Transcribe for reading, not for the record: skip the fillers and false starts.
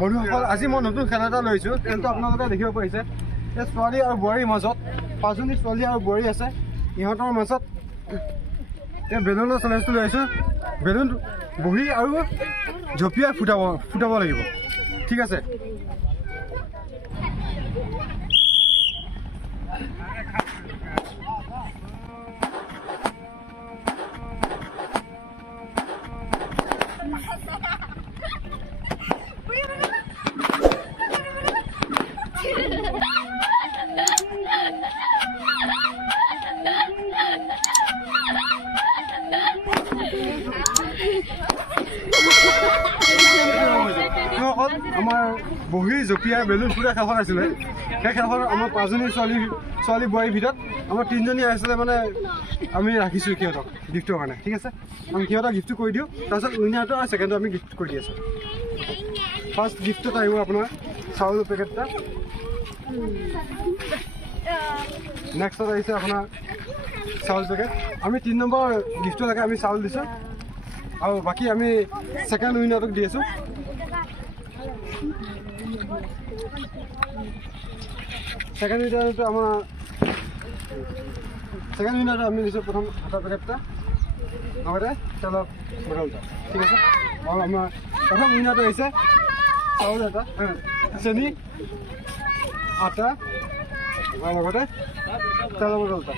বন্ধুসকল আজি মই নতুন খেল এটা লৈছোঁ। খেলটো আপোনালোকে দেখিব পাৰিছে। এই ছোৱালী আৰু বোৱাৰীৰ মাজত 5জনী ছোৱালী আৰু বোৱাৰী আছে। ইহঁতৰ মাজত এই বেলুনৰ চেলেঞ্জটো লৈছোঁ। বেলুন বহি আৰু জঁপিয়াই ফুটাব লাগিব। ঠিক আছে। আমাৰ বহি জঁপিয়াই বেলুন ফুটা খেলখন আছিলে। সেই খেলখনত আমাৰ 5জনী ছোৱালী বোৱাৰীৰ ভিতৰত আমাৰ 3জনী আছিলে। মানে আমি ৰাখিছোঁ সিহঁতক গিফ্টৰ কাৰণে। ঠিক আছে, আমি সিহঁতক গিফ্টটো কৰি দিওঁ। তাৰপিছত উইনাৰটো আৰু ছেকেণ্ডটো আমি গিফ্ট কৰি দি আছোঁ। ফাৰ্ষ্ট গিফ্টত আহিব আপোনাৰ চাউল পেকেট এটা। নেক্সটত আহিছে আপোনাৰ চাউল পেকেট। আমি 3 নম্বৰ গিফ্টলৈকে আমি চাউল দিছোঁ আৰু বাকী আমি ছেকেণ্ড উইনাৰটোক দি আছোঁ। ছেকেণ্ড উইনাৰটো আমি দিছোঁ প্ৰথম আটা পেকেটটা লগতে তেলৰ বটলটা। ঠিক আছে, আৰু আমাৰ প্ৰথম উইনাৰটো আহিছে চাউল এটা, চেনি, আটা আৰু লগতে তেলৰ বটলটা।